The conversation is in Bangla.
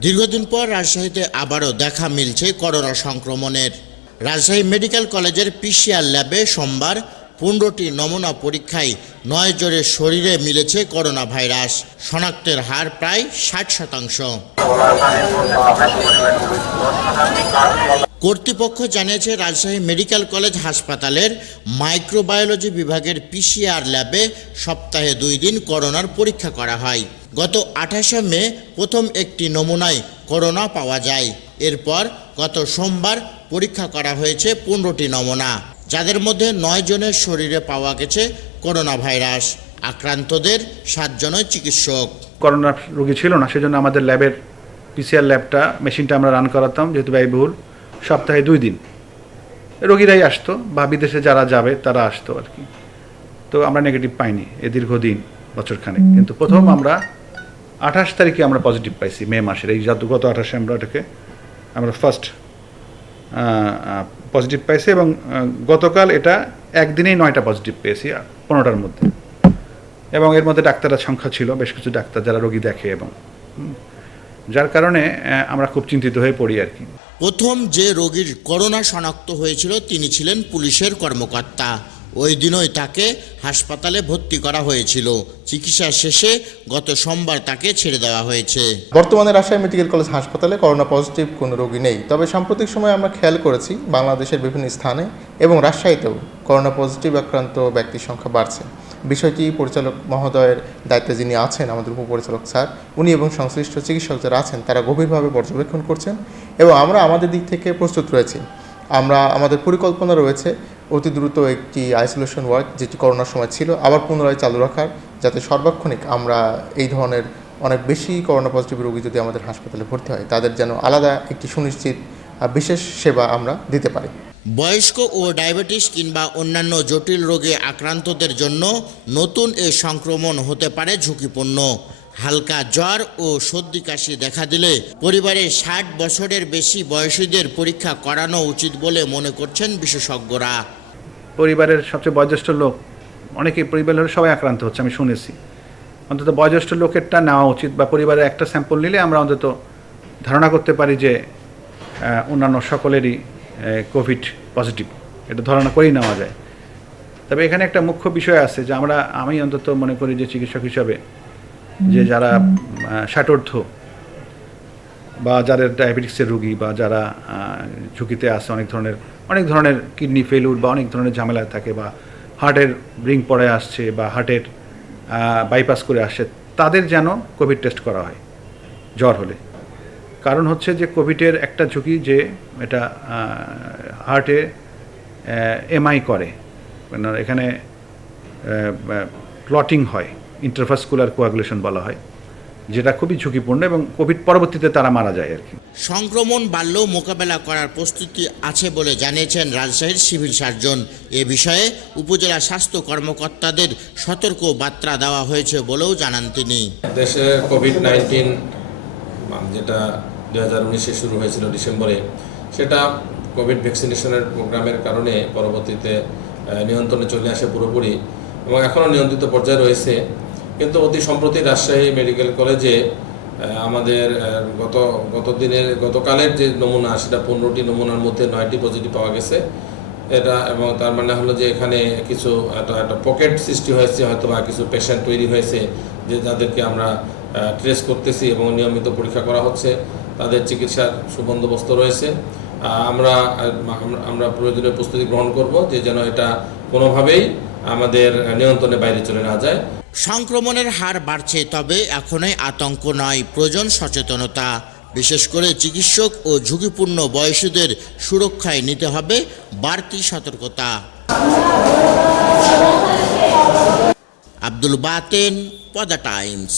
দীর্ঘদিন পর রাজশাহীতে আবারও দেখা মিলছে করোনা সংক্রমণের। রাজশাহী মেডিকেল কলেজের পিসিআর ল্যাবে সোমবার পনেরোটি নমুনা পরীক্ষায় নয় জনের শরীরে মিলেছে করোনা ভাইরাস শনাক্তের হার প্রায় ষাট শতাংশ। কর্তৃপক্ষ জানিয়েছে, রাজশাহী মেডিকেল কলেজ হাসপাতালের মাইক্রোবায়োলজি বিভাগের পিসিআর ল্যাবে সপ্তাহে দুই দিন করোনার পরীক্ষা করা হয়। গত আঠাশে মে প্রথম একটি নমুনায় করোনা পাওয়া যায়। এরপর গত সোমবার পরীক্ষা করা হয়েছে পনেরোটি নমুনা। যাদের মধ্যে নয় জনের শরীরে পাওয়া গেছে করোনা ভাইরাস আক্রান্তদের সাতজনই চিকিৎসক। করোনা রোগী ছিল না সেজন্য আমাদের ল্যাবের পিসিআর ল্যাবটা মেশিনটা আমরা রান করাতাম যেহেতু ব্যয়বহুল সপ্তাহে দুই দিন। রোগীরাই আসতো বা বিদেশে যারা যাবে তারা আসতো আর কি। তো আমরা নেগেটিভ পাইনি এ দীর্ঘদিন বছরখানেক। কিন্তু প্রথম আমরা আঠাশ তারিখে আমরা পজিটিভ পাইছি মে মাসের। এই যত গত আঠাশে আমরা এটাকে আমরা ফার্স্ট পজিটিভ পাইছে এবং গতকাল এটা একদিনেই নয়টা পজিটিভ পেয়েছি পনেরোটার মধ্যে। এবং এর মধ্যে ডাক্তারের সংখ্যা ছিল, বেশ কিছু ডাক্তার যারা রোগী দেখে এবং যার কারণে আমরা খুব চিন্তিত হয়ে পড়ি আর কি। প্রথম যে রোগীর করোনা শনাক্ত হয়েছিল, তিনি ছিলেন পুলিশের কর্মকর্তা। ওই দিনই তাকে হাসপাতালে ভর্তি করা হয়েছিল। চিকিৎসা শেষে গত সোমবার তাকে ছেড়ে দেওয়া হয়েছে। বর্তমানে রাজশাহী মেডিকেল কলেজ হাসপাতালে করোনা পজিটিভ কোনো রোগী নেই। তবে সাম্প্রতিক সময়ে আমরা খেয়াল করেছি, বাংলাদেশের বিভিন্ন স্থানে এবং রাজশাহীতেও করোনা পজিটিভ আক্রান্ত ব্যক্তির সংখ্যা বাড়ছে। বিষয়টি পরিচালক মহোদয়ের দায়িত্বে যিনি আছেন, আমাদের উপপরিচালক স্যার, উনি এবং সংশ্লিষ্ট চিকিৎসক যারা আছেন, তারা গভীরভাবে পর্যবেক্ষণ করছেন এবং আমরা আমাদের দিক থেকে প্রস্তুত রয়েছি। আমরা, আমাদের পরিকল্পনা রয়েছে অতি দ্রুত একটি আইসোলেশন ওয়ার্ক যেটি করোনার সময় ছিল, আবার পুনরায় চালু রাখার, যাতে সর্বাক্ষণিক আমরা এই ধরনের অনেক বেশি করোনা পজিটিভ রোগী যদি আমাদের হাসপাতালে ভর্তি হয়, তাদের যেন আলাদা একটি সুনিশ্চিত বিশেষ সেবা আমরা দিতে পারি। বয়স্ক ও ডায়াবেটিস কিংবা অন্যান্য জটিল রোগে আক্রান্তদের জন্য নতুন এ সংক্রমণ হতে পারে ঝুঁকিপূর্ণ। হালকা জ্বর ও সর্দি কাশি দেখা দিলে পরিবারে ষাট বছরের বেশি বয়সীদের পরীক্ষা করানো উচিত বলে মনে করছেন বিশেষজ্ঞরা। পরিবারের সবচেয়ে বয়োজ্যেষ্ঠ লোক, অনেকেই পরিবারের সবাই আক্রান্ত হচ্ছে, আমি শুনেছি। অন্তত বয়োজ্যেষ্ঠ লোকেরটা নেওয়া উচিত বা পরিবারের একটা স্যাম্পল নিলে আমরা অন্তত ধারণা করতে পারি যে অন্যান্য সকলেরই কোভিড পজিটিভ। এটা ধারণা করেই নেওয়া যায়। তবে এখানে একটা মুখ্য বিষয় আছে যে আমরা, আমি অন্তত মনে করি যে চিকিৎসক হিসাবে যে যারা আহ, বা যাদের ডায়াবেটিক্সের রোগী বা যারা ঝুঁকিতে আছে অনেক ধরনের অনেক ধরনের কিডনি ফেলুর বা অনেক ধরনের ঝামেলা থাকে বা হার্টের রিং পড়ে আসছে বা হার্টের বাইপাস করে আসছে তাদের যেন কোভিড টেস্ট করা হয় জ্বর হলে। কারণ হচ্ছে যে কোভিডের একটা ঝুঁকি যে এটা হার্টে এমআই করে। মানে এখানে ক্লটিং হয়। ইন্টারভাস্কুলার কোয়াগুলেশন বলা হয় যেটা খুবই ঝুঁকিপূর্ণ এবং কোভিড পরবর্তীতে তারা মারা যায় আর কি। সংক্রমণ বাড়লেও মোকাবেলা করার প্রস্তুতি আছে বলে জানিয়েছেন রাজশাহীর সিভিল সার্জন। এ বিষয়ে উপজেলা স্বাস্থ্য কর্মকর্তাদের সতর্ক বার্তা দেওয়া হয়েছে বলেও জানান তিনি। দেশে কোভিড নাইন্টিন যেটা দু হাজার উনিশে শুরু হয়েছিল ডিসেম্বরে সেটা কোভিড ভ্যাকসিনেশনের প্রোগ্রামের কারণে পরবর্তীতে নিয়ন্ত্রণে চলে আসে পুরোপুরি এবং এখনও নিয়ন্ত্রিত পর্যায়ে রয়েছে। কিন্তু অতি সম্প্রতি রাজশাহী মেডিকেল কলেজে আমাদের গত গত দিনের, গতকালের যে নমুনা, সেটা পনেরোটি নমুনার মধ্যে নয়টি পজিটিভ পাওয়া গেছে। এটা এবং তার মানে হলো যে এখানে কিছু একটা একটা পকেট সৃষ্টি হয়েছে হয়তো বা কিছু পেশেন্ট তৈরি হয়েছে, যে যাদেরকে আমরা ট্রেস করতেছি এবং নিয়মিত পরীক্ষা করা হচ্ছে। তাদের চিকিৎসার সুবন্দোবস্ত রয়েছে। আমরা আমরা- প্রয়োজনীয় প্রস্তুতি গ্রহণ করব যে যেন এটা কোনোভাবেই আমাদের নিয়ন্ত্রণের বাইরে চলে না যায়। সংক্রমণের হার বাড়ছে, তবে এখনই আতঙ্ক নয়। প্রয়োজন সচেতনতা, বিশেষ করে চিকিৎসক ও ঝুঁকিপূর্ণ বয়সীদের সুরক্ষায় নিতে হবে বাড়তি সতর্কতা। আব্দুল বাতেন, পদা টাইমস।